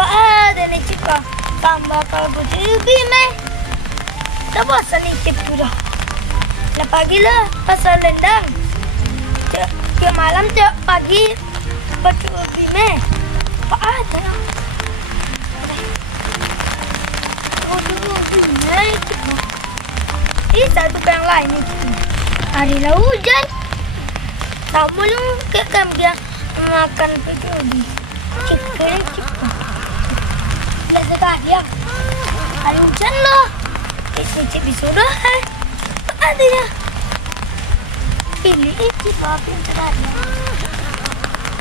Ada ni cika tambah kalau lebih meh. Tak bosan ni cip tu dah. Lepas gila pasal lendang. Tiap malam tiap pagi baca lebih meh. Ada. Lebih meh. Ini satu yang lain ni. Hari lah hujan. Tak boleh kan dia makan peduli. Cik. Lihat sekali ya. Hari hujan loh. Cik disuruh ada ya. Pilih cik bapak pintar ya.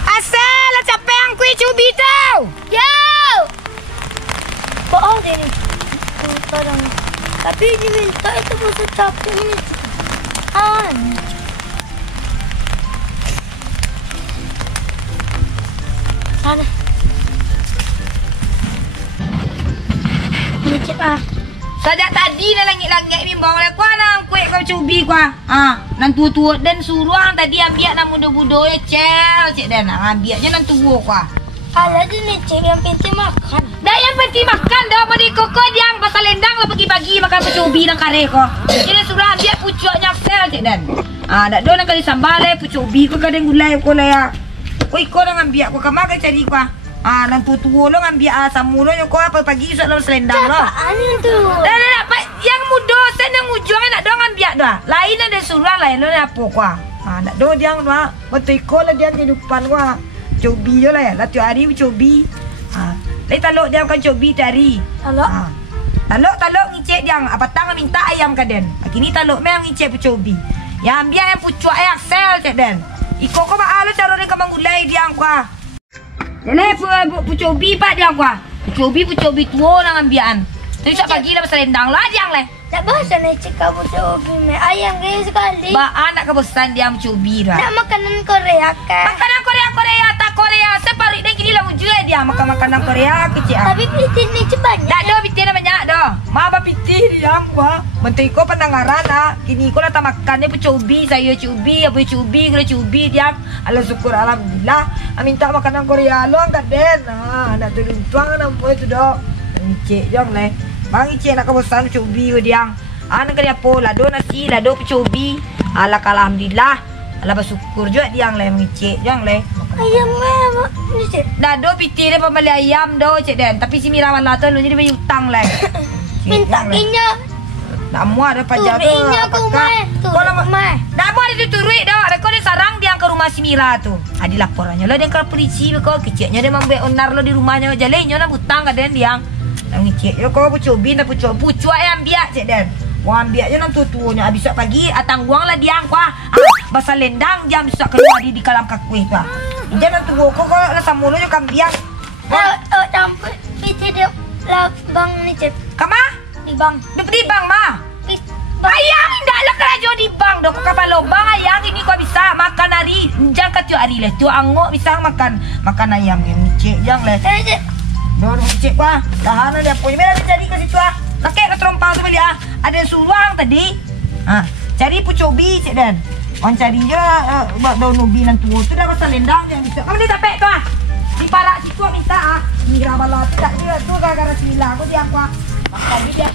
Asal lah capek yang kuih cubi tau. Yo. Bohong deh ni. Barang. Tapi ini minta itu bukan capek ini. Sana. Ini cip Sejak tadi dah langit-langit bimbang oleh kuah nang kuih kau cubi kuah. Nang tua-tua dan suruh tadi ambil nang muda-muda ya cel cik dan ambilnya nang tua kuah. Alah ni cik yang penting makan. Dah yang penting makan dah pada koko dia pasal lendang lah pagi-pagi makan pecubi nang kare ko. Jadi suruh ambil pucuknya sel cik dan. Dak do nang kali sambal pecubi ko kadang gulai ko lah ya. Oi ko nang ambil ko kamar ke cari kuah. Nang tua-tua lo ngambil samulo yo ko apa pagi usah dalam selendang lo. Apaan tu? Dah yang muda sen yang ujung nak dong ambil dah. Lain ada surah lain lo apa kuah. Nak do dia ngwa betul ko lah dia kehidupan kuah. Cobi je lah ya. Latihan hari cobi. Lai taluk dia kan cobi tari. Taluk? Taluk ngicek dia. Petang minta ayam kaden. Kini taluk memang ngicek cobi. Yang ambil yang pucuk air sel cek den. Iko ko ba alo cara dia kemang gulai dia kuah. Jadi pucobi pak dia kuah. Pucobi tua nang ambian. Tapi tak pagi dah pasal lendang lah dia leh. Tak bosan nak cakap pucobi me ayam gaya sekali. Ba anak kebosan dia pucobi dah. Nak makanan Korea kan? Makanan Korea tak Korea. Separik dah kini lah wujud dia makan makanan Korea kecil. Tapi pitin ni banyak. Tak ada pitin banyak dah. Mama pitin dia kuah. Menteri ko pendengaran Kini ko lah tak makan dia pucobi, saya cubi, apa cubi, kena cubi dia. Allah syukur alhamdulillah. Minta makanan Korea lo angkat den. Nak turun tuang nak boleh tu dah. Cik jang leh. Bang cik nak kebosan cubi dia. Nak kena apa? Lado nasi, lado pucobi. Allah alhamdulillah. Allah bersyukur juga dia leh cik jang leh. Ayam meh ni cik. Dah do piti dia pembeli ayam do cik den. Tapi si Mira lah tu jadi banyak hutang leh. Minta inya. Tak muat ada pajak tu. Turinya ke rumah. Tak muat dia turut dah. Rekod dia sarang dia ke rumah si Mira tu. Adi laporannya lah dia ke polisi kau kecilnya dia membuat onar lo di rumahnya jalannya lah butang kadang dia. Nang cik yo kau pucobi dah pucuk ayam biak cik dan. Wang biaknya nang tutunya habis pagi tangguang lah dia kuah. Basal lendang jam bisa keluar di kalam kakui tu. Jangan tunggu kau rasa mulu yo kam biak. Campur piti dia lah bang ni cik. Kama? Di bang. Di bang mah. Ayang indah lah kerja di bang dok kapal lobang ayang ini kau bisa makan hari jangan kat hari leh tu angok bisa makan ayam ni cik jang leh. Dor cik bah tahan dia punya mera jadi ke situ Kakek ke terompau tu beli ada suruang tadi. Cari pucobi cik dan. Orang cari je daun ubi nan tua tu dah pasal lendang yang bisa. Kamu dia tapek tu di parak situ minta Mira bala tu tak dia tu gara-gara sila aku dia aku. Tadi dia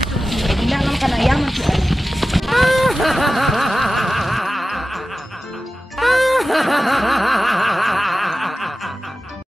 tidak makan ayam macam